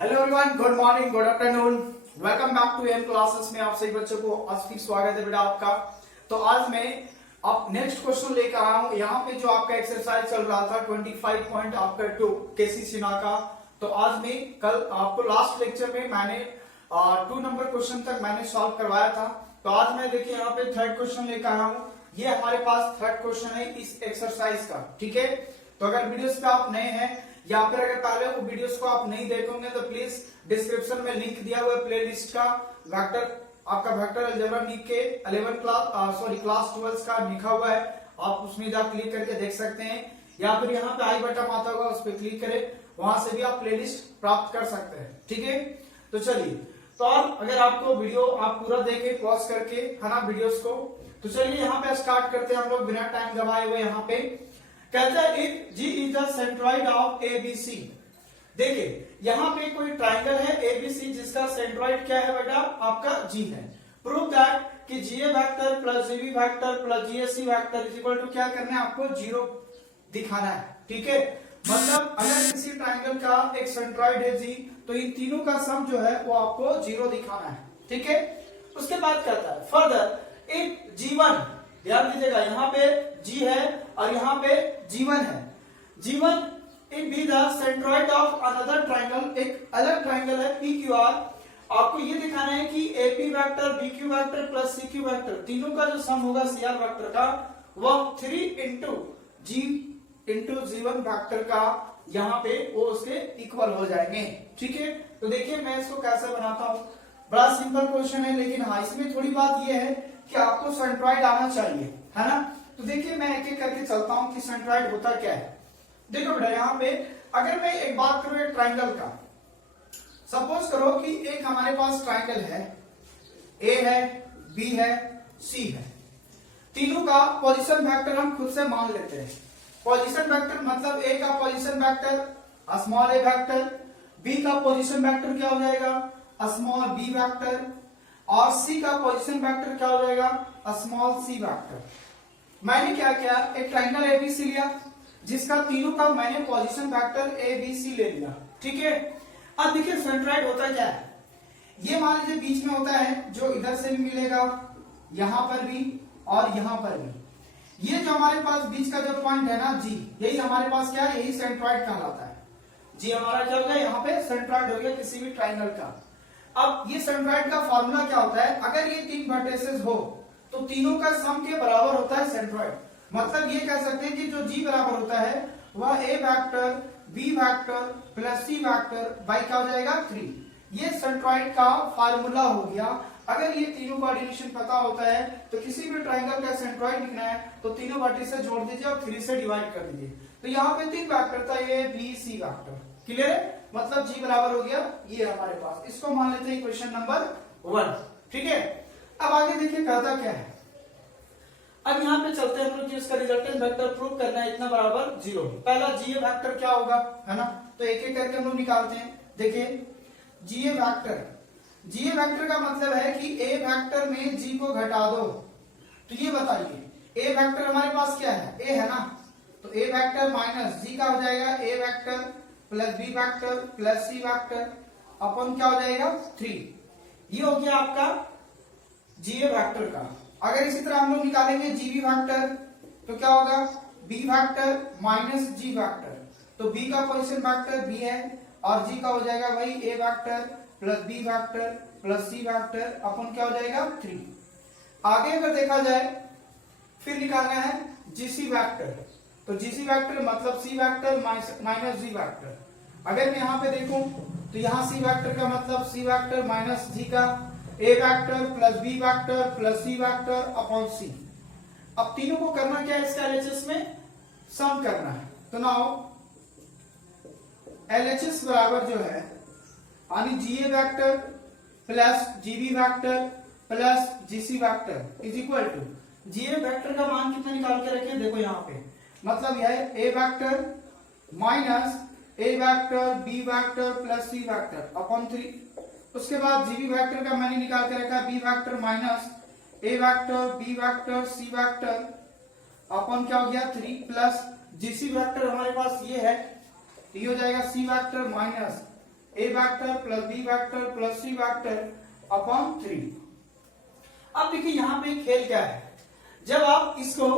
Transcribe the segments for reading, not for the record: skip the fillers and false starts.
Hello everyone, good morning, good afternoon, welcome back to M classes में आप सभी बच्चों को आज फिर स्वागत है बेटा आपका। तो आज मैं अब नेक्स्ट क्वेश्चन लेकर आया हूं। यहाँ पे जो आपका एक्सरसाइज चल रहा था 25 पॉइंट आपका 2 केसी सिन्हा का। तो आज मैं कल आपको लास्ट लेक्चर में मैंने 2 नंबर क्वेश्चन तक मैंने सॉल्व करवाया था। तो आज मैं देखिए यहाँ पे थर्ड क्वेश्चन लेकर आया हूँ। ये हमारे पास थर्ड क्वेश्चन है इस एक्सरसाइज का, ठीक है। तो अगर वीडियोस पे आप नए हैं या फिर अगर पहले वो वीडियोस को आप नहीं देखोगे तो प्लीज डिस्क्रिप्शन में लिंक दिया हुआ है प्लेलिस्ट का, वेक्टर अलजेब्रा नीट के 11 क्लास 12 का लिखा हुआ है। आप उसमें जा क्लिक करके देख सकते हैं या फिर यहाँ पे आई बटन आता होगा उस पर क्लिक करें, वहां से भी आप प्लेलिस्ट प्राप्त कर सकते हैं, ठीक है। तो चलिए, तो आप अगर आपको वीडियो आप पूरा देखे पॉज करके है ना वीडियोस को, तो चलिए यहाँ पे स्टार्ट करते हैं हम लोग बिना टाइम गवाए हुए। यहाँ पे कहता है if G is the centroid of ABC। देखिए यहाँ पे कोई ट्राइंगल है ABC जिसका सेंट्रॉइड क्या है बेटा, आपका G है। प्रूव दैट कि GA vector plus GB vector plus GAC vector is equal to क्या करना है, आपको 0 दिखाना है, ठीक है। मतलब अगर किसी ट्राइंगल का एक सेंट्रॉइड है G, तो इन तीनों का सम जो है वो आपको 0 दिखाना है, ठीक है। उसके बाद कहता है फर्दर इफ G1, ध्यान दीजिएगा यहाँ पे G है और यहाँ पे G1 है। G1 if be the centroid of another triangle, एक अलग ट्राइंगल है PQR। आपको ये दिखाना है कि AP vector BQ vector plus CQ vector तीनों का जो सम होगा CR वेक्टर का वह 3 इंटू G1 वेक्टर का यहाँ पे वो उसके इक्वल हो जाएंगे, ठीक है। तो देखिए मैं इसको कैसे बनाता हूँ, बड़ा सिंपल क्वेश्चन है, लेकिन हाँ इसमें थोड़ी बात ये है कि आपको सेंट्रॉइड आना चाहिए, है ना। तो देखिए मैं एक एक करके चलता हूं कि सेंट्रॉइड होता क्या है। देखो बेटा यहाँ पे अगर मैं एक बात करूं एक ट्राइंगल का, सपोज करो कि एक हमारे पास ट्राइंगल है, A है, B है, C है। तीनों का पोजीशन वेक्टर हम खुद से मान लेते हैं। पोजीशन वेक्टर मतलब A का position vector small a vector, B का पोजीशन वेक्टर क्या हो जाएगा, स्मॉल b वेक्टर, और C का पोजीशन वेक्टर क्या हो जाएगा, स्मॉल c वेक्टर। मैंने क्या किया, एक ट्राइंगल ABC लिया जिसका तीनों का मैंने पोजीशन वेक्टर ABC ले लिया, ठीक है। अब देखिए सेंट्रॉइड होता क्या है, ये मान लीजिए बीच में होता है जो इधर से भी मिलेगा, यहां पर भी और यहां पर भी। ये जो हमारे पास बीच का जो पॉइंट है ना G, यही हमारे पास क्या है, यही सेंट्रॉइड कहलाता है। G हमारा क्या होगा, यहाँ पे सेंट्रॉइड हो गया किसी भी ट्राइंगल का। अब ये सेंट्रॉइड का फॉर्मूला क्या होता है, अगर ये 3 वर्टिसेस हो तो तीनों का सम के बराबर होता है सेंट्रॉइड। मतलब ये कह सकते हैं कि जो G बराबर होता है वह A vector B vector plus C vector by क्या हो जाएगा 3। ये सेंट्रॉइड का फार्मूला हो गया। अगर ये तीनों का एडिशन पता होता है तो किसी भी ट्राइंगल का सेंट्रॉइड लिखना है तो तीनों वर्टिसेस जोड़ दीजिए और 3 से डिवाइड कर दीजिए। तो यहाँ पे 3 वेक्टर था, A B C vector, clear है। मतलब G बराबर हो गया ये हमारे पास, इसको मान लेते हैं इक्वेशन नंबर 1, ठीक है। अब आगे देखिए कहता क्या है। अब यहाँ पे चलते हैं हम लोग, इसका रिजल्टेंट वेक्टर प्रूव करना है इतना बराबर 0। पहला GA वेक्टर क्या होगा, है ना, तो एक एक करके हम लोग निकालते हैं। देखिए GA वेक्टर का मतलब है कि A वेक्टर में G को घटा दो। तो ये बताइए A वेक्टर हमारे पास क्या है, A है ना, तो A वेक्टर माइनस G का हो जाएगा A vector plus B vector plus C vector upon क्या हो जाएगा 3। ये हो गया आपका GA वेक्टर का। अगर इसी तरह हम लोग निकालेंगे GB वेक्टर तो क्या होगा, B vector minus G vector, तो B का पोजीशन वेक्टर B है और G का हो जाएगा वही A vector plus B vector plus C vector upon क्या हो जाएगा 3। आगे अगर देखा जाए फिर निकालना है GC वेक्टर, तो GC वेक्टर मतलब C vector minus G vector. अगर मैं यहाँ पे देखूं तो यहाँ C वेक्टर का मतलब C वेक्टर माइनस G का A vector plus B vector plus C vector upon C। अब तीनों को करना क्या है, इसका LHS में सम करना है। तो नाउ LHS बराबर जो है यानी GA vector plus GB vector plus GC vector is equal to GA vector का मान कितना निकाल के रखे, देखो यहाँ पे मतलब यह है A vector minus A vector B vector plus C vector upon 3। उसके बाद GB वेक्टर का मैंने निकाल के रखा B vector minus A vector B vector C vector upon क्या हो गया 3 प्लस GC वेक्टर हमारे पास ये है, ये हो जाएगा C vector minus A vector plus B vector plus C vector upon 3। अब देखिए यहाँ पे खेल क्या है, जब आप इसको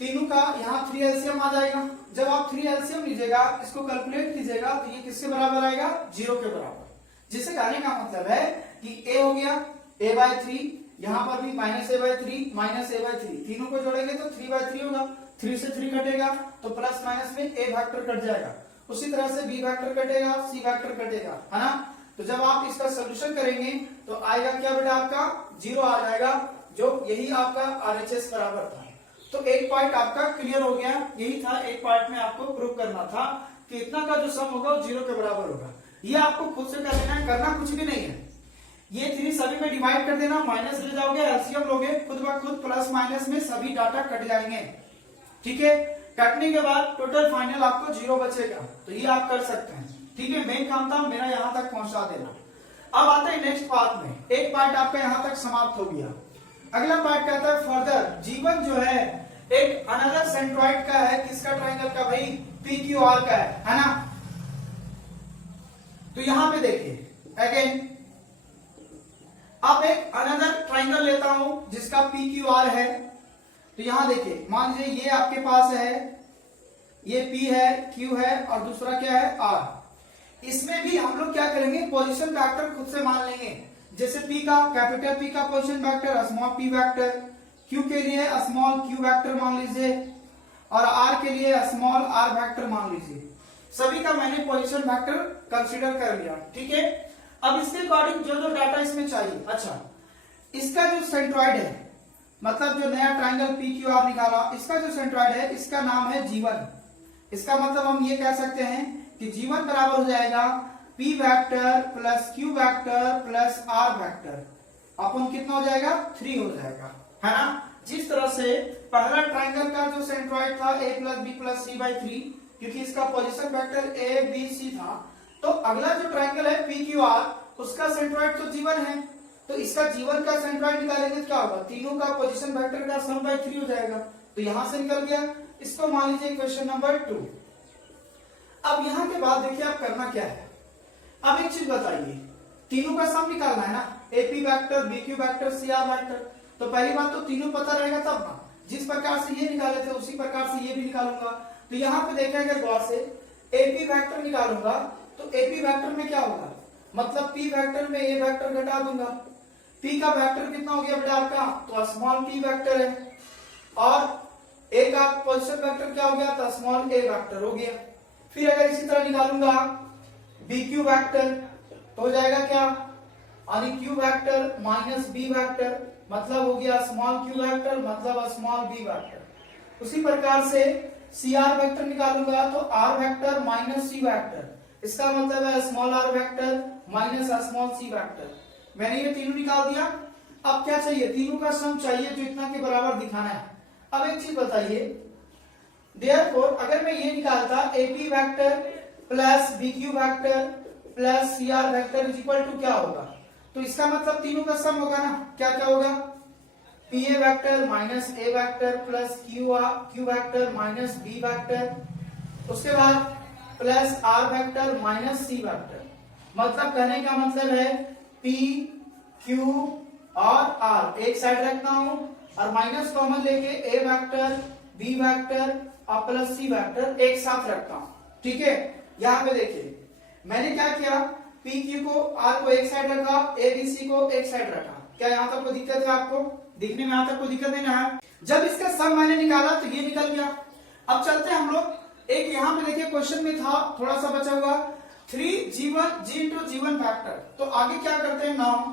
तीनों का यहाँ 3 एलसीएम आ जाएगा, जब आप 3 एलसीएम लीजिएगा, इसको कैलकुलेट कीजिएगा तो ये किसके बराबर आएगा, 0 के बराबर। जिसे कहने का मतलब है कि a हो गया a/3, यहाँ पर भी -a/3 -a/3, तीनों को जोड़ेंगे तो 3/3 होगा, 3 से 3 कटेगा तो प्लस माइनस में a वेक्टर कट जाएगा, उसी तरह से b वेक्टर कटेगा, c वेक्टर कटेगा, है ना। तो जब आप इसका सोल्यूशन करेंगे तो आएगा क्या बेटा, आपका 0 आ जाएगा, जो यही आपका RHS बराबर था। तो एक पार्ट आपका क्लियर हो गया, यही था एक पार्ट में आपको प्रूव करना था कि इतना का जो सम होगा वो 0 के बराबर होगा। ये आपको खुद से कर लेना है, करना कुछ भी नहीं है। ये 3 सभी में डिवाइड कर देना, माइनस ले जाओगे, एलसीएम लोगे, खुद ब खुद प्लस माइनस में सभी डाटा कट जाएंगे, ठीक है। कटने के बाद टोटल फाइनल आपको 0 बचेगा, तो ये आप कर सकते हैं, ठीक है। मेन काम था मेरा यहाँ तक पहुंचा देना। अब आता है नेक्स्ट पार्ट में, एक पार्ट आपका यहाँ तक समाप्त हो गया। अगला पार्ट कहता है फर्दर, जीवन जो है एक अनदर सेंट्रॉइड का है, किसका, ट्राइंगल का, भाई PQR का है ना। तो यहां पे देखिए अगेन, अब एक अनदर ट्राइंगल लेता हूं जिसका PQR है। तो यहां देखिए, मान लीजिए ये आपके पास है, ये P है, Q है और दूसरा क्या है, R। इसमें भी हम लोग क्या करेंगे, पोजीशन वेक्टर खुद से मान लेंगे। जैसे P का, कैपिटल P का position vector small p vector, Q के लिए स्मॉल q वेक्टर मान लीजिए और R के लिए स्मॉल r वेक्टर मान लीजिए। सभी का मैंने पोजीशन वेक्टर कंसीडर कर लिया, ठीक है। अब इसके अकॉर्डिंग जो जो डाटा इसमें चाहिए, अच्छा इसका जो सेंट्रॉइड है, मतलब जो नया ट्राइंगल PQR निकाला, इसका जो सेंट्रॉइड है इसका नाम है जीवन। इसका मतलब हम ये कह सकते हैं कि जीवन बराबर हो जाएगा P vector plus Q vector plus R vector upon कितना हो जाएगा, 3 हो जाएगा, है ना। जिस तरह से पहला ट्राइंगल का जो सेंट्रॉइड था a plus B plus C by 3, क्योंकि इसका position vector a b c था, तो अगला जो ट्राइंगल है PQR, उसका सेंट्रॉइड तो जीवन है, तो इसका जीवन का सेंट्रॉइड निकालेंगे तो क्या होगा, तीनों का पोजीशन वेक्टर का सम बाई 3 हो जाएगा। तो यहां से निकल गया, इसको मान लीजिए क्वेश्चन नंबर 2। अब यहां के बाद देखिए आप करना क्या है। अब एक चीज बताइए, तीनों का सम निकालना है ना, AP vector, BQ vector, CR vector. तो पहली बात तो तीनों पता रहेगा तब ना, जिस प्रकार से ये निकाले थे उसी प्रकार से ये भी निकालूंगा। तो यहाँ पे देखा अगर गौर से AP वेक्टर निकालूंगा तो AP वेक्टर में क्या होगा, मतलब P वेक्टर में A वेक्टर घटा दूंगा। P का वेक्टर कितना हो गया बेटा आपका, तो स्मॉल p वेक्टर है, और A का पोजीशन वेक्टर क्या हो गया, तो स्मॉल a वेक्टर हो गया। फिर अगर इसी तरह निकालूंगा BQ वेक्टर तो हो जाएगा क्या, यानी Q vector minus B vector, मतलब हो गया स्मॉल q वेक्टर मतलब स्मॉल b वेक्टर। उसी प्रकार से CR वेक्टर निकालूंगा तो R vector minus C vector, इसका मतलब है small r vector minus small c vector. मैंने ये तीनों निकाल दिया। अब क्या चाहिए, तीनों का सम चाहिए जो इतना के बराबर दिखाना है। अब एक चीज बताइए, देयरफॉर अगर मैं ये निकालता AP vector plus BQ vector plus CR vector is equal to क्या होगा, तो इसका मतलब तीनों का सम होगा ना। क्या क्या होगा, PA vector minus A vector plus Q vector minus B vector, उसके बाद plus R vector minus C vector. मतलब कहने का मतलब है P Q और R एक साइड रखता हूं और माइनस कॉमन लेके A वेक्टर B वेक्टर और प्लस C वेक्टर एक साथ रखता हूं, ठीक है। यहाँ पे देखिए मैंने क्या किया, PQ को R को एक साइड रखा, ABC को एक साइड रखा। क्या यहाँ तक कोई दिक्कत है आपको, दिखने में यहाँ तक कोई दिक्कत नहीं है। जब इसका सम मैंने निकाला तो ये निकल गया। अब चलते हैं हम लोग, एक यहाँ पे देखिए क्वेश्चन में था थोड़ा सा बचा हुआ 3G1 G into G1 factor. तो आगे क्या करते हैं, now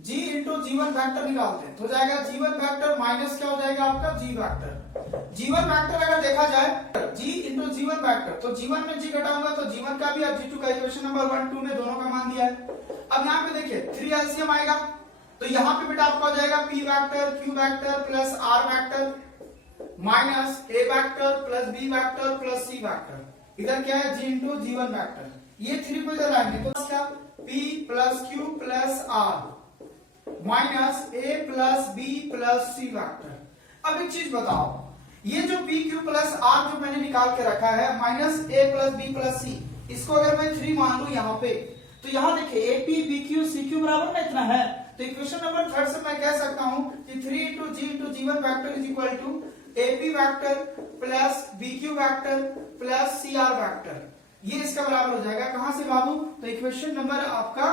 G into G1 factor निकालते हैं, तो जाएगा G1 फैक्टर माइनस क्या हो जाएगा आपका G फैक्टर। G1 फैक्टर अगर देखा जाए G इंटू G1 फैक्टर, तो G1 में G घटाऊंगा तो G1 का भी और G2 का इक्वेशन नंबर 1 2 में दोनों का मान दिया है। अब यहाँ पे देखिए 3 एलसीएम आएगा, तो यहाँ पे बेटा आपका हो जाएगा P vector Q vector plus R vector minus A vector plus B vector plus C vector. इधर क्या है G इंटू G1 वेक्टर, ये 3 को इधर लाएंगे तो क्या P plus Q plus R minus A plus B plus C vector. अब एक चीज बताओ, ये जो P Q प्लस R जो मैंने निकाल के रखा है minus A plus B plus C, इसको अगर मैं 3 मान लूं यहाँ पे, तो यहाँ देखिए AP BQ CQ बराबर में इतना है, तो इक्वेशन नंबर 3 से मैं कह सकता हूं कि 3 into G into G1 vector is equal to AP vector plus BQ vector plus CR vector, ये इसका बराबर हो जाएगा। कहां से बाबू? तो इक्वेशन नंबर आपका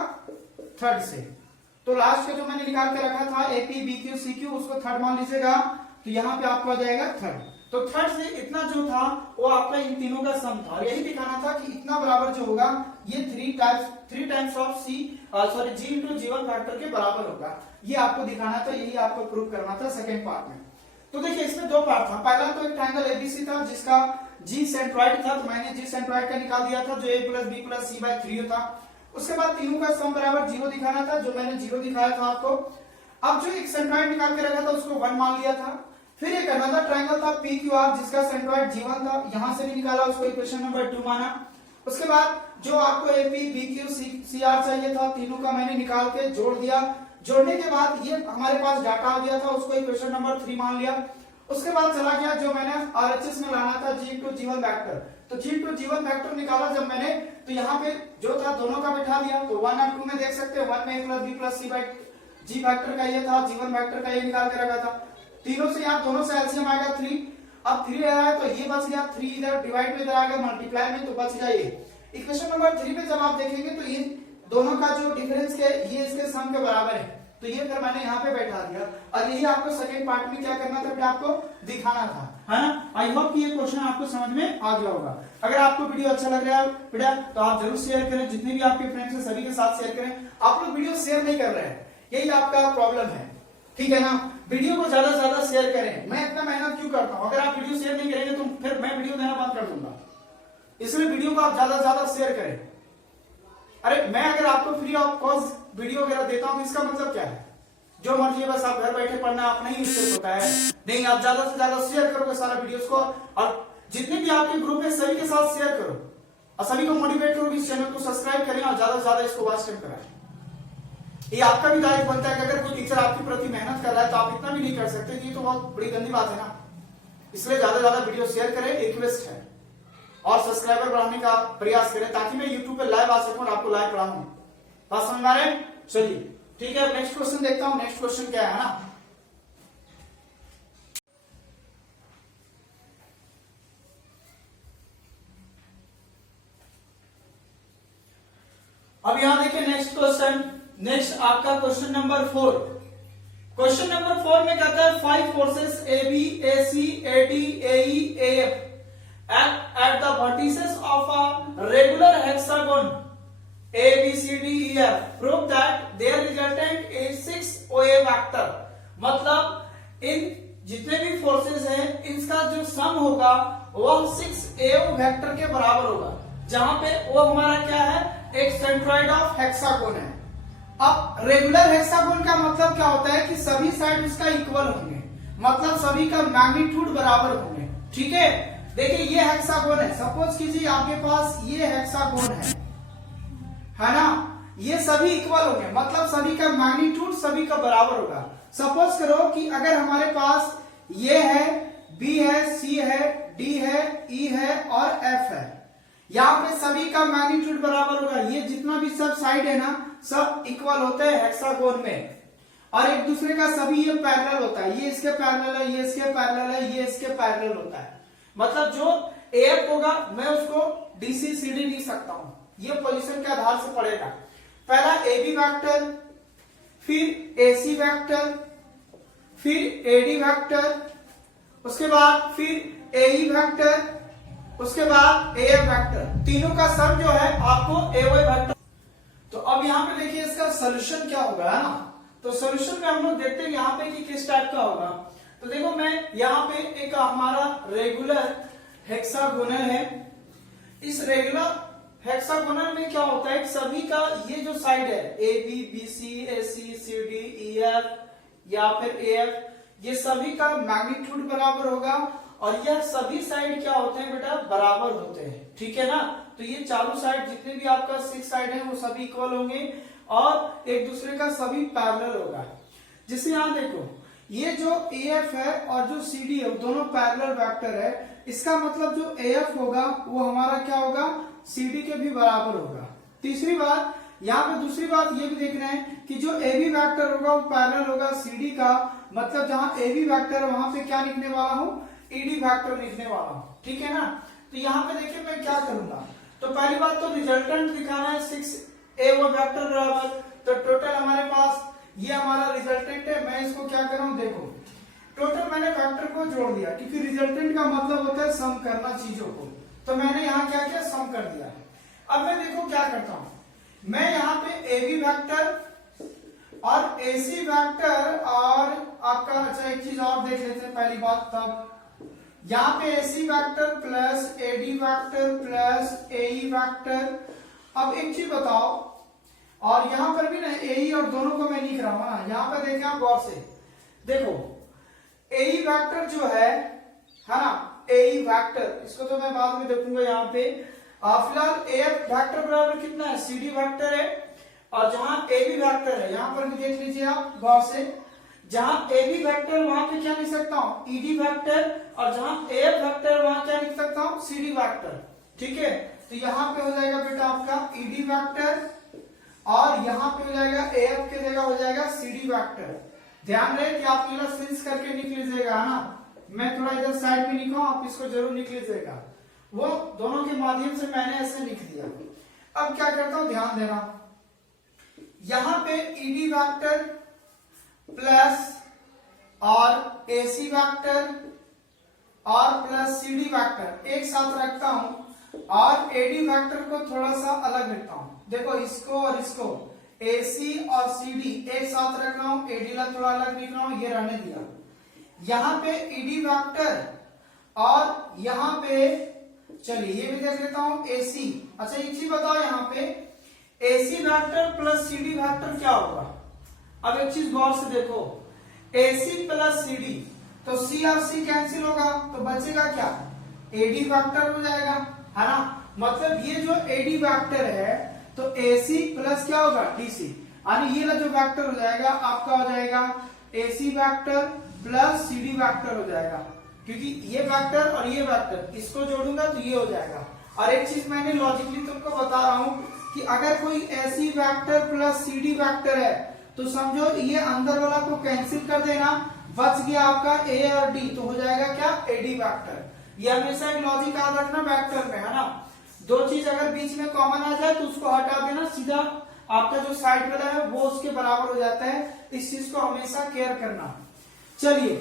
3 से। तो लास्ट का जो मैंने निकाल के रखा था AP BQ CQ, उसको 3 मान लीजिएगा, तो यहाँ पे आपको आ जाएगा 3। तो 3 से इतना जो था वो आपका इन तीनों का सम था, यही दिखाना था कि इतना बराबर जो होगा ये 3 times of G into G1 factor के बराबर होगा, ये आपको दिखाना था, यही आपको प्रूव करना था सेकंड पार्ट में। तो देखिए इसमें 2 पार्ट था, पहला तो एक ट्रायंगल ABC था जिसका G सेंट्रॉइड था, तो मैंने G सेंट्रॉइड का निकाल दिया था जो A plus B plus C/3 था। उसके बाद तीनों का सम बराबर 0 दिखाना था, जो मैंने 0 दिखाया था आपको। अब जो एक सेंट्रॉइड निकाल के रखा था उसको 1 मान लिया था। फिर एक अनदर ट्रायंगल था PQR जिसका सेंट्रॉइड G1 था, यहां से भी निकाला, उसको इक्वेशन नंबर 2 माना। उसके बाद जो आपको AP BQ CR चाहिए था, तीनों का मैंने निकाल के जोड़ दिया। जोड़ने के बाद ये हमारे पास डाटा आ गया था, उसको इक्वेशन नंबर 3 मान लिया। उसके बाद चला गया जो मैंने RHS में लाना था G into G1 वेक्टर, तो G into G1 वेक्टर निकाला जब मैंने, तो यहाँ पे जो था दोनों का बैठा दिया, तो 1 और 2 में देख सकते हैं, 1 में A plus B plus C/G vector का ये था, G1 वेक्टर का ये निकाल के रखा था। तीनों से यहाँ दोनों से एलसीएम आएगा 3, अब 3 आया तो ये बच गया, 3 इधर डिवाइड में इधर आ गया मल्टीप्लाई में, तो बच गया ये। इक्वेशन नंबर 3 पे जब आप देखेंगे तो इन दोनों का जो डिफरेंस के ये इसके सम के बराबर है, तो ये फिर मैंने यहाँ पे बैठा दिया, और यही आपको सेकंड पार्ट में क्या करना था, आपको दिखाना था, है ना। आई होप कि ये क्वेश्चन आपको समझ में आ गया होगा। अगर आपको वीडियो अच्छा लग रहा है बेटा तो आप जरूर शेयर करें, जितने भी आपके फ्रेंड्स हैं सभी के साथ शेयर करें। आप लोग वीडियो शेयर नहीं कर रहे हैं, यही आपका प्रॉब्लम है, ठीक है ना। वीडियो को ज्यादा से ज्यादा शेयर करें। मैं इतना मेहनत क्यों करता हूं, अगर आप वीडियो शेयर नहीं करेंगे तो फिर मैं वीडियो देना बंद कर दूंगा, इसलिए वीडियो को आप ज्यादा से ज्यादा शेयर करें। अरे मैं अगर आपको फ्री ऑफ कॉस्ट वीडियो वगैरह देता हूं तो इसका मतलब क्या है, जो मर्जी है बस आप घर बैठे पढ़ना अपना ही सिर्फ होता है। नहीं, आप ज्यादा से ज्यादा शेयर करोगे सारा वीडियोस को, और जितने भी आपके ग्रुप है सभी के साथ शेयर करो, और सभी को मोटिवेट करो इस चैनल को सब्सक्राइब करें और ज्यादा से ज्यादा इसको वॉच टाइम कराएं। ये आपका भी दायित्व बनता है कि अगर कोई टीचर आपके प्रति मेहनत कर रहा है तो आप इतना भी नहीं कर सकते, ये तो बहुत बड़ी गंदी बात है ना। इसलिए ज्यादा से ज्यादा वीडियो शेयर करें, रिक्वेस्ट है, और सब्सक्राइबर बढ़ाने का प्रयास करें ताकि मैं यूट्यूब पे लाइव आ सकूं और आपको लाइव पढ़ाऊं। बात समझ में आ रहे हैं? चलिए ठीक है, नेक्स्ट क्वेश्चन देखता हूं। नेक्स्ट क्वेश्चन क्या है ना, अब यहां देखिए नेक्स्ट क्वेश्चन। नेक्स्ट आपका क्वेश्चन नंबर 4। क्वेश्चन नंबर 4 में कहता है 5 forces AB AC AD AE AF act at the vertices of a regular hexagon A B C D E F prove that their resultant is 6 OA vector। मतलब इन जितने भी forces हैं इनका जो सम होगा वह 6 AO वेक्टर के बराबर होगा, जहां पे वो हमारा क्या है, एक सेंट्रॉइड ऑफ हेक्सागोन है। अब रेगुलर हेक्सागोन का मतलब क्या होता है कि सभी साइड उसका इक्वल होंगे, मतलब सभी का मैग्नीट्यूड बराबर होंगे, ठीक है। देखिए ये हेक्सागोन है, सपोज कीजिए आपके पास ये हेक्सागोन है ना, ये सभी इक्वल होंगे, मतलब सभी का मैग्नीट्यूड सभी का बराबर होगा। सपोज करो कि अगर हमारे पास ये है, बी है, सी है, डी है, ई है और एफ है, यहाँ पे सभी का मैग्नीट्यूड बराबर होगा। ये जितना भी सब साइड है ना सब इक्वल होते हैं हेक्सागोन में, और एक दूसरे का सभी ये पैरेलल होता है, ये इसके पैरेलल है, ये इसके पैरेलल है, ये इसके पैरेलल होता है। मतलब जो एफ होगा मैं उसको डीसी सीडी लिख सकता हूं, ये पोजीशन के आधार से पड़ेगा। पहला एबी वेक्टर, फिर एसी वेक्टर, फिर एडी वेक्टर, उसके बाद फिर एई वेक्टर, उसके बाद एएफ वेक्टर, तीनों का सम जो है आपको एवाई वेक्टर। तो अब यहाँ पे देखिए इसका सोल्यूशन क्या होगा, है ना। तो सोल्यूशन में हम लोग देखते हैं यहाँ पे कि किस टाइप का होगा। तो देखो मैं यहाँ पे एक हमारा रेगुलर हेक्सागोनल है, इस रेगुलर हेक्सागोनल में क्या होता है, सभी का ये जो साइड है A B B C A C C D E F या फिर ए एफ, ये सभी का मैग्नीट्यूड बराबर होगा, और यह सभी साइड क्या होते हैं बेटा, बराबर होते हैं, ठीक है ना। तो ये चारों साइड जितने भी आपका 6 साइड है वो सभी इक्वल होंगे और एक दूसरे का सभी पैरेलल होगा। जिससे यहां देखो ये जो AF है और जो CD है वो दोनों पैरेलल वेक्टर है, इसका मतलब जो AF होगा वो हमारा क्या होगा, CD के भी बराबर होगा। तीसरी बात, यहाँ पे दूसरी बात ये भी देखना है कि जो AB वेक्टर होगा वो पैरेलल होगा CD का, मतलब जहां AB वेक्टर है वहां पे क्या लिखने वाला हूँ, ED वेक्टर लिखने वाला हूँ, ठीक है ना। तो यहाँ पे देखिए मैं क्या करूंगा, तो पहली बात तो रिजल्टेंट दिखाना है 6A वो वेक्टर बराबर, तो टोटल हमारे पास ये हमारा रिजल्टेंट है। मैं इसको क्या कर रहा हूँ, देखो टोटल मैंने वेक्टर को जोड़ दिया, क्योंकि रिजल्टेंट का मतलब होता है सम करना चीजों को, तो मैंने यहाँ क्या किया, सम कर दिया। अब मैं देखो क्या करता हूँ, मैं यहाँ पे AB वेक्टर और AC वेक्टर और आपका, अच्छा एक चीज और देख लेते हैं पहली बात, तब यहाँ पे AC vector plus AD vector plus AE vector. अब एक चीज बताओ, और यहाँ पर भी ना AE और दोनों को मैं लिख रहा हूं ना, यहाँ पे देखें आप गौर से, देखो AE वेक्टर जो है ना, AE वेक्टर, इसको तो मैं बाद में देखूंगा यहाँ पे। फिलहाल AF वेक्टर बराबर कितना है, CD वेक्टर है, और जहां AB वेक्टर है यहाँ पर भी देख लीजिए आप गौर से, जहां AB वेक्टर वहां पे क्या लिख सकता हूँ, ED वेक्टर, और जहां AF वेक्टर वहां क्या लिख सकता हूँ, CD वेक्टर, ठीक है। तो यहाँ पे हो जाएगा बेटा आपका ED वेक्टर, और यहाँ पे हो जाएगा AF के जगह हो जाएगा CD वेक्टर। ध्यान रहे कि आप ये सिंस करके लिख लीजिएगा ना, मैं थोड़ा इधर साइड में लिखा हूं, आप इसको जरूर लिख लीजिएगा, वो दोनों के माध्यम से मैंने ऐसे लिख दिया। अब क्या करता हूं, ध्यान देना, यहां पे ED वेक्टर प्लस और AC वेक्टर और प्लस CD वेक्टर एक साथ रखता हूं, और AD वेक्टर को थोड़ा सा अलग रखता हूं। देखो इसको और इसको, AC और CD एक साथ रख रहा हूं, AD ला थोड़ा अलग लिख रहा हूं, ये रहने दिया। यहाँ पे ED वेक्टर और यहाँ पे, चलिए ये भी देख लेता हूं AC। अच्छा एक चीज बताओ, यहाँ पे AC vector plus CD vector क्या होगा। अब एक चीज गौर से देखो, AC प्लस CD, तो C और C कैंसिल होगा, तो बचेगा क्या, AD वेक्टर हो जाएगा, है ना। मतलब ये जो AD वेक्टर है तो AC प्लस क्या होगा, DC, यानी ये जो वेक्टर हो जाएगा आपका हो जाएगा AC vector plus CD vector हो जाएगा, क्योंकि ये वेक्टर और ये वेक्टर इसको जोड़ूंगा तो ये हो जाएगा। और एक चीज मैंने लॉजिकली तुमको बता रहा हूं कि अगर कोई AC vector plus CD vector है तो समझो ये अंदर वाला को कैंसिल कर देना, बच गया आपका A और D, तो हो जाएगा क्या, AD वेक्टर। ये हमेशा एक लॉजिक याद रखना वेक्टर में, है ना। दो चीज अगर बीच में कॉमन आ जाए तो उसको हटा देना, सीधा आपका जो साइड वाला है वो उसके बराबर हो जाता है, इस चीज को हमेशा केयर करना। चलिए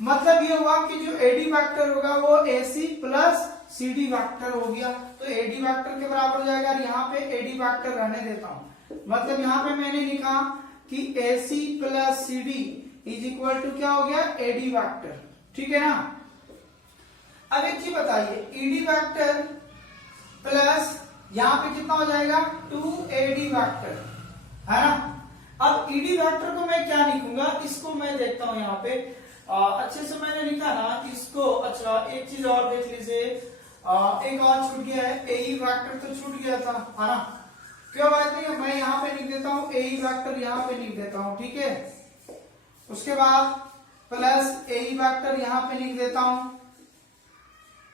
मतलब ये हुआ कि जो AD वेक्टर होगा वो AC प्लस CD वेक्टर हो गया, तो AD वेक्टर के बराबर हो जाएगा, और यहाँ पे AD वेक्टर रहने देता हूं। मतलब यहाँ पे मैंने लिखा कि AC plus CD is equal to क्या हो गया, AD वेक्टर, ठीक है ना। अब एक चीज बताइए, ED वेक्टर प्लस यहाँ पे कितना हो जाएगा, 2AD वेक्टर, है ना। अब ED वेक्टर को मैं क्या लिखूंगा, इसको मैं देखता हूं यहाँ पे, अच्छे से मैंने लिखा ना इसको। अच्छा एक चीज और देख लीजिए, एक और छूट गया है, AE वेक्टर तो छूट गया था, है ना। क्यों बात नहीं है, मैं यहाँ पे लिख देता हूँ AE वेक्टर, यहाँ पे लिख देता हूँ, ठीक है। उसके बाद प्लस AE वेक्टर यहाँ पे लिख देता हूं,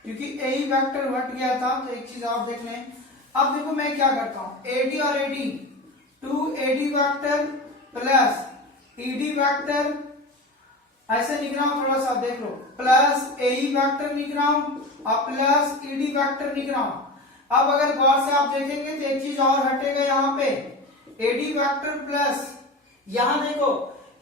क्योंकि AE वेक्टर हट गया था। तो एक चीज आप देख लें, अब देखो मैं क्या करता हूं, AD और AD, 2AD vector plus ED vector, ऐसे लिख रहा हूं, थोड़ा सा देख लो, प्लस AE वेक्टर लिख रहा हूं और प्लस ED वेक्टर लिख रहा हूं। अब अगर गौर से आप देखेंगे तो एक चीज और हटेगा यहाँ पे, AD वेक्टर प्लस, यहां देखो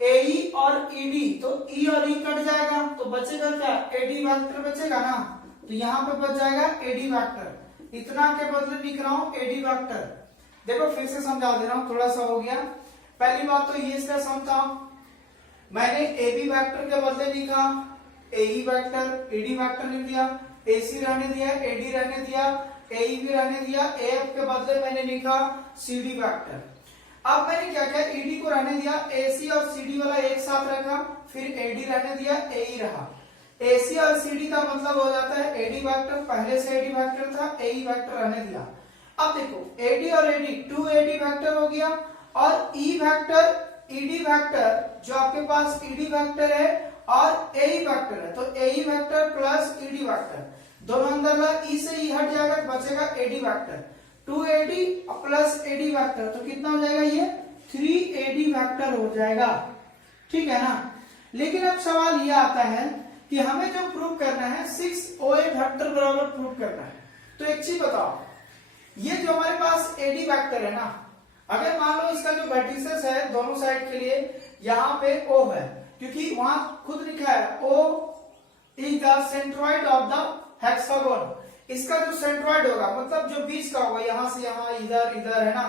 AE और ED, तो E और E कट जाएगा तो बचेगा क्या, AD वेक्टर बचेगा ना, तो यहाँ पे बच जाएगा AD वेक्टर। इतना के बदले लिख रहा हूं AD वेक्टर। देखो फिर से समझा दे रहा हूं, थोड़ा सा हो गया। पहली बात तो ये इसका सम था, मैंने AB वेक्टर के बदले लिखा AE वेक्टर, ED वेक्टर लिख दिया, AC रहने दिया, AD रहने दिया, AE भी रहने दिया, AF के बदले मैंने लिखा CD वेक्टर। अब मैंने क्या किया, ED को रहने दिया, AC और CD वाला एक साथ रखा, फिर AD रहने दिया, AE रहा। AC और CD का मतलब हो जाता है AD वेक्टर, पहले से AD वेक्टर था, AE वेक्टर रहने दिया। अब देखो AD और AD, 2AD वेक्टर हो गया, और E वेक्टर, ED वेक्टर जो आपके पास ED वेक्टर है और AE वेक्टर है, तो AE vector plus ED vector. दोनों अंदर ला, ई से ई हट जाएगा तो बचेगा AD vector, 2AD plus AD vector, तो कितना हो जाएगा ये 3AD वेक्टर हो जाएगा, ठीक है ना। लेकिन अब सवाल ये आता है कि हमें जो प्रूव करना है 6OA वेक्टर बराबर प्रूव करना है। तो एक चीज बताओ, ये जो हमारे पास एडी वेक्टर है ना, अगर मान लो इसका जो वर्टिसेस है दोनों साइड के लिए यहाँ पे O है, क्योंकि वहां खुद लिखा है O is the centroid of the hexagon, इसका जो सेंट्रॉइड होगा मतलब जो बीच का होगा, यहां से यहां इधर इधर है ना,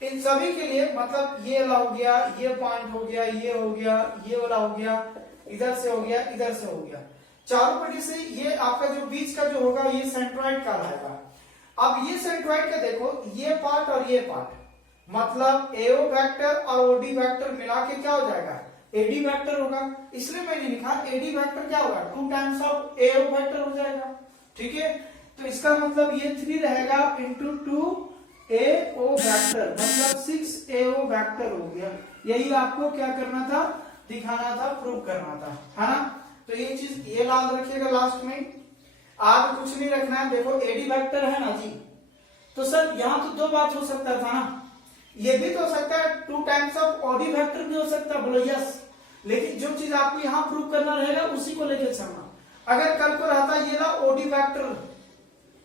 इन सभी के लिए मतलब ये वाला हो गया, ये पॉइंट हो गया, ये हो गया, ये वाला हो गया, इधर से हो गया, इधर से हो गया, चारों पट्टी से ये आपका जो बीच का जो होगा ये सेंट्रॉइड का रहेगा। अब ये सेंट्रॉइड का देखो, ये पार्ट और ये पार्ट मतलब AO वेक्टर और OD वेक्टर मिला के क्या हो जाएगा AD वेक्टर होगा, इसलिए मैंने लिखा AD वेक्टर क्या होगा 2 टाइम्स ऑफ AO वेक्टर हो जाएगा, ठीक है। तो इसका मतलब ये 3 रहेगा इंटू 2AO वेक्टर, मतलब 6AO वेक्टर हो गया। यही आपको क्या करना था, दिखाना था, प्रूव करना था, है ना। तो ये चीज ये याद रखिएगा लास्ट में, आगे कुछ नहीं रखना है। देखो AD वेक्टर है ना जी, तो सर यहाँ तो दो बात हो सकता था ना, ये भी तो हो सकता है 2 टाइम्स ऑफ OD वेक्टर भी हो सकता है, बोलो यस। लेकिन जो चीज आपको यहाँ प्रूव करना रहेगा उसी को लेके चलना। अगर कल को रहता ये ना OD वेक्टर,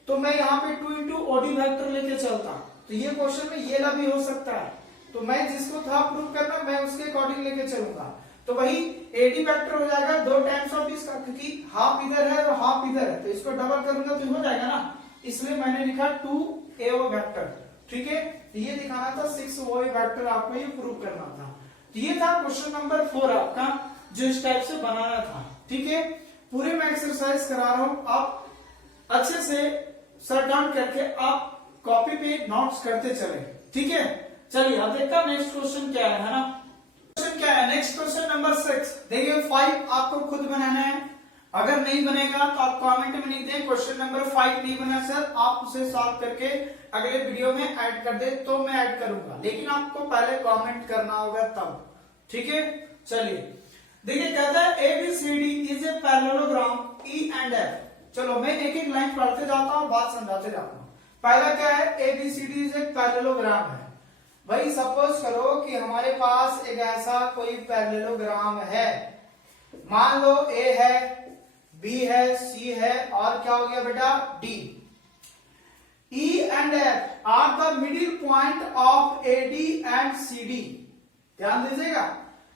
तो मैं यहाँ पे 2 इंटू OD वेक्टर लेके चलता, तो ये क्वेश्चन में ये ना भी हो सकता है। तो मैं जिसको था प्रूव करना मैं उसके अकॉर्डिंग लेके चलूंगा। तो वही AD वेक्टर हो जाएगा 2 टाइम्स ऑफ इसका, क्योंकि हाफ इधर है और हाफ इधर है, तो इसको डबल करूंगा तो हो जाएगा ना, इसलिए मैंने लिखा 2AO वेक्टर, ठीक है। तो ये दिखाना था 6OA वेक्टर, आपको ये प्रूव करना था। तो ये था क्वेश्चन नंबर 4 आपका, जो इस टाइप से बनाना था, ठीक है। पूरे मैं एक्सरसाइज करा रहा हूं, आप अच्छे से सर डाउन करके आप कॉपी पे नोट्स करते चले, ठीक है। चलिए अब देखते हैं नेक्स्ट क्वेश्चन क्या है ना। क्वेश्चन क्या है, नेक्स्ट क्वेश्चन नंबर 6। देखिए 5 आपको खुद बनाना है, अगर नहीं बनेगा तो आप कमेंट में लिख दें क्वेश्चन नंबर 5 नहीं बना सर, आप उसे सॉल्व करके अगले वीडियो में ऐड कर दे तो मैं ऐड करूंगा, लेकिन आपको पहले कमेंट करना होगा तब, ठीक है। चलिए देखिए कहता है ABCD is a parallelogram E and F। चलो मैं एक एक लाइन पढ़ते जाता हूँ, बात समझाते जाता हूँ। पहला क्या है, ABCD इज ए पैरेललोग्राम है। भाई सपोज करो कि हमारे पास एक ऐसा कोई पैरेललोग्राम है, मान लो A है, B है, C है और क्या हो गया बेटा D। E and F are the middle point of AD and CD। ध्यान दीजिएगा,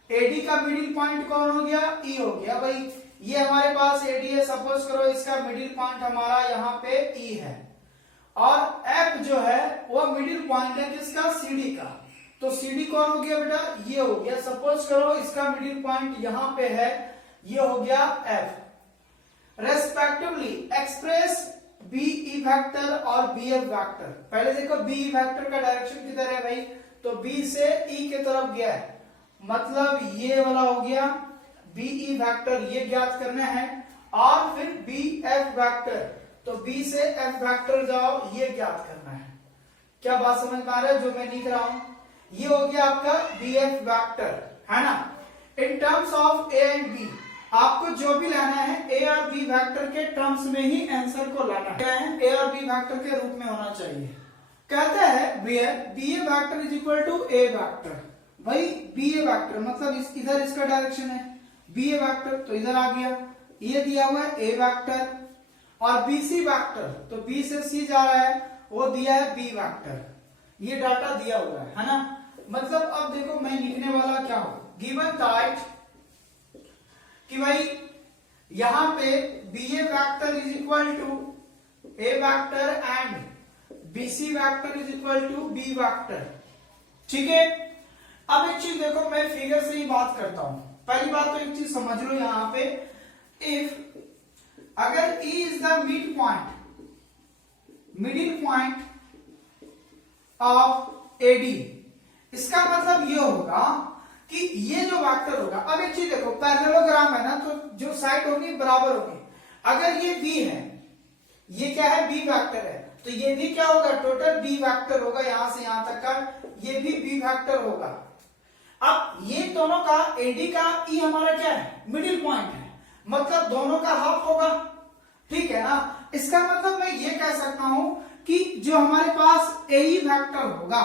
AD का मिडिल पॉइंट कौन हो गया, E हो गया। भाई ये हमारे पास AD है, सपोज करो इसका मिडिल पॉइंट हमारा यहाँ पे E है, और F जो है वो मिडिल पॉइंट है किसका, CD का। तो CD कौन हो गया बेटा, ये हो गया। सपोज करो इसका मिडिल पॉइंट यहाँ पे है, ये हो गया F। Respectively express BE vector और BF वेक्टर। पहले देखो BE वेक्टर का डायरेक्शन किधर है भाई, तो B से E के तरफ गया है, मतलब ये वाला हो गया BE वेक्टर, ये ज्ञात करना है। और फिर BF वेक्टर, तो B से F वेक्टर जाओ, ये ज्ञात करना है। क्या बात समझ पा रहे हो जो मैं लिख रहा हूं, ये हो गया आपका BF वेक्टर, है ना। In terms of A and B, आपको जो भी लाना है A और B वेक्टर के टर्म्स में ही आंसर को लाना है। क्या है, A और B वेक्टर के रूप में होना चाहिए। कहता है BA vector is equal to A vector. भाई BA वेक्टर मतलब इधर इसका डायरेक्शन है BA वेक्टर, तो इधर आ गया, ये दिया हुआ है A वेक्टर। और BC वेक्टर, तो B से C जा रहा है, वो दिया है B वेक्टर, ये डाटा दिया हुआ है ना। मतलब अब देखो मैं लिखने वाला क्या हो, गिवन दैट कि भाई यहां पे BA vector is equal to A vector and BC vector is equal to B vector, ठीक है। अब एक चीज देखो, मैं फिगर से ही बात करता हूं। पहली बात तो एक चीज समझ लो यहां पे, इफ अगर E is the mid point, middle point of AD, इसका मतलब ये होगा कि ये जो वेक्टर होगा, अब एक चीज देखो पैरेललोग्राम है ना, तो जो साइड होगी बराबर होगी। अगर ये B है, ये क्या है B वेक्टर है, तो ये भी क्या होगा, टोटल B वेक्टर होगा, यहां से यहां तक का ये भी B वेक्टर होगा। अब ये दोनों का AD का E हमारा क्या है, मिडिल पॉइंट है, मतलब दोनों का हाफ होगा, ठीक है ना। इसका मतलब मैं ये कह सकता हूं कि जो हमारे पास AE वेक्टर होगा,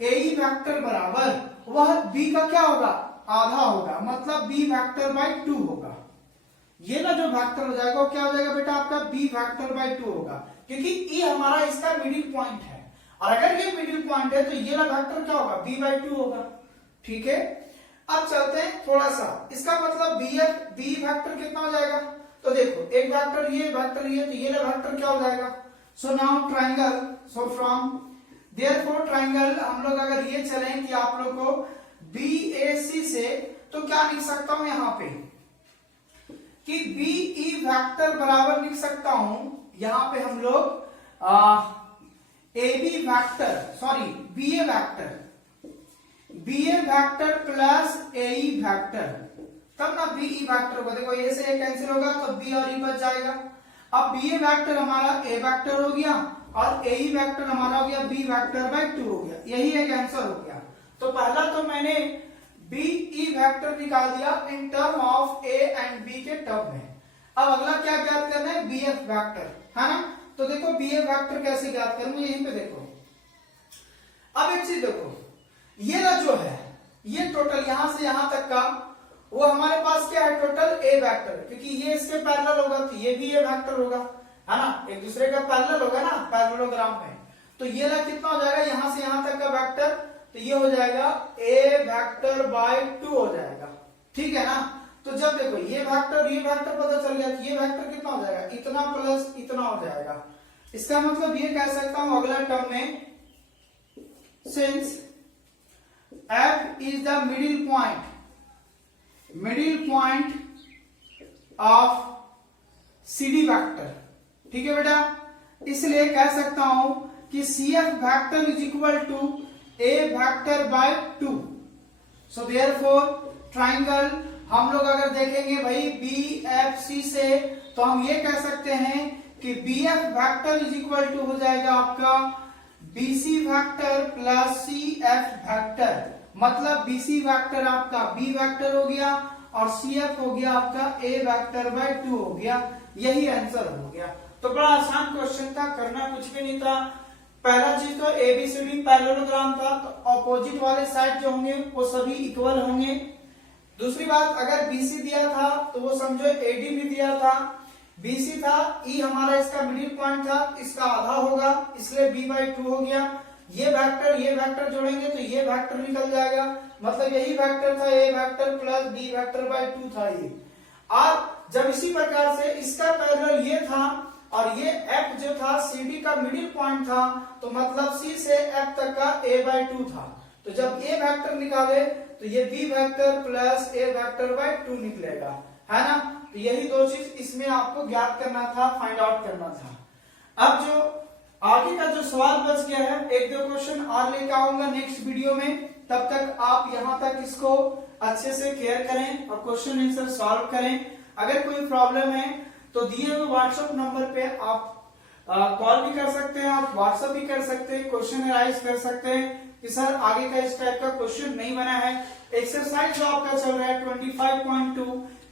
AE वेक्टर बराबर वह B का क्या होगा, आधा होगा, मतलब B वेक्टर बाई 2 होगा। ये ना जो वेक्टर हो जाएगा वो क्या हो जाएगा बेटा आपका B वेक्टर बाई 2 होगा, क्योंकि E हमारा इसका मिडिल पॉइंट है, और अगर ये मिडिल पॉइंट है तो ये ना वेक्टर क्या होगा, B बाई 2 होगा। ठीक है, अब चलते हैं थोड़ा सा, इसका मतलब B वेक्टर कितना हो जाएगा, तो देखो एक वेक्टर ये तो ये ना वेक्टर क्या हो जाएगा। So now triangle, so from therefore triangle, हम लोग अगर ये चलें कि आप लोग को BAC से, तो क्या लिख सकता हूं यहां पे कि BE वेक्टर बराबर लिख सकता हूं, यहां पे हम लोग AB vector, sorry BA vector plus AE vector, तब ना BE वेक्टर होगा। देखो ए से ए कैंसिल होगा तो B और E बच जाएगा। अब BA वेक्टर हमारा A वेक्टर हो गया और AE वेक्टर हमारा हो गया B वेक्टर बाई 2 हो गया, यही एक आंसर हो गया। तो पहला तो मैंने BE वेक्टर निकाल दिया in term of A and B के टर्म में। अब अगला क्या ज्ञात करना है, BF वेक्टर, है ना। तो देखो BF वेक्टर कैसे ज्ञात करूंगा, यहीं पे देखो। अब एक चीज देखो, ये ना जो है ये टोटल यहां से यहां तक का वो हमारे पास क्या है, टोटल A वेक्टर, क्योंकि ये इसके पैरेलल होगा तो ये भी A वेक्टर होगा, है ना, एक दूसरे का पैरेलल होगा ना पैरेललोग्राम में। तो ये ना कितना हो जाएगा, यहां से यहां तक का वेक्टर, तो ये हो जाएगा A वेक्टर बाय 2 हो जाएगा। ठीक है ना। तो जब देखो ये वेक्टर पता चल गया, तो ये वेक्टर कितना हो जाएगा, इतना प्लस इतना हो जाएगा। इसका मतलब ये कह सकता हूं अगला टर्म में, since F is the middle point of CD vector. ठीक है बेटा, इसलिए कह सकता हूं कि CF vector is equal to A vector by 2। So therefore triangle हम लोग अगर देखेंगे भाई BFC से, तो हम ये कह सकते हैं कि BF vector is equal to हो जाएगा आपका BC vector plus CF vector, मतलब BC वेक्टर आपका B वेक्टर हो गया और CF हो गया आपका A वेक्टर बाय 2 हो गया, यही आंसर हो गया। तो बड़ा आसान क्वेश्चन था, करना कुछ भी नहीं था। पहला चीज तो ABCD पैरेललोग्राम था, तो ऑपोजिट वाले साइड जो होंगे वो सभी इक्वल होंगे। दूसरी बात, अगर BC दिया था तो वो समझो AD भी दिया था, BC था, E हमारा इसका मिडिल पॉइंट था, इसका आधा होगा, इसलिए B बाई 2 हो गया। ये वेक्टर जोड़ेंगे तो ये वेक्टर निकल जाएगा, मतलब यही वेक्टर था A vector plus B vector by 2 था ये। अब जब इसी प्रकार से इसका पैरेलल ये था और ये F जो था CD का मिडिल पॉइंट था, तो मतलब C से F तक का A बाई 2 था। तो जब A वेक्टर निकाले तो ये B vector plus A vector by 2 निकलेगा, है ना। तो यही दो चीज इसमें आपको ज्ञात करना था, फाइंड आउट करना था। अब जो आगे का जो सवाल बच गया है, एक दो क्वेश्चन और लेकर आऊंगा नेक्स्ट वीडियो में, तब तक आप यहां तक इसको अच्छे से केयर करें और क्वेश्चन आंसर सॉल्व करें। अगर कोई प्रॉब्लम है तो दिए हुए व्हाट्सएप नंबर पे आप कॉल भी कर सकते हैं, आप व्हाट्सएप भी कर सकते हैं, क्वेश्चन राइज कर सकते हैं कि सर आगे का इस टाइप का क्वेश्चन नहीं बना है। एक्सरसाइज जो आपका चल रहा है 25.2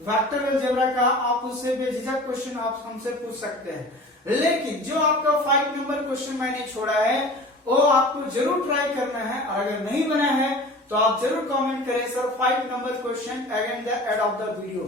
वेक्टर अलजेब्रा का, आप उससे बेझिझक क्वेश्चन आप हमसे पूछ सकते हैं। लेकिन जो आपका 5 नंबर क्वेश्चन मैंने छोड़ा है वो आपको जरूर ट्राई करना है, और अगर नहीं बना है तो आप जरूर कमेंट करें sir 5 number question again the end of the video.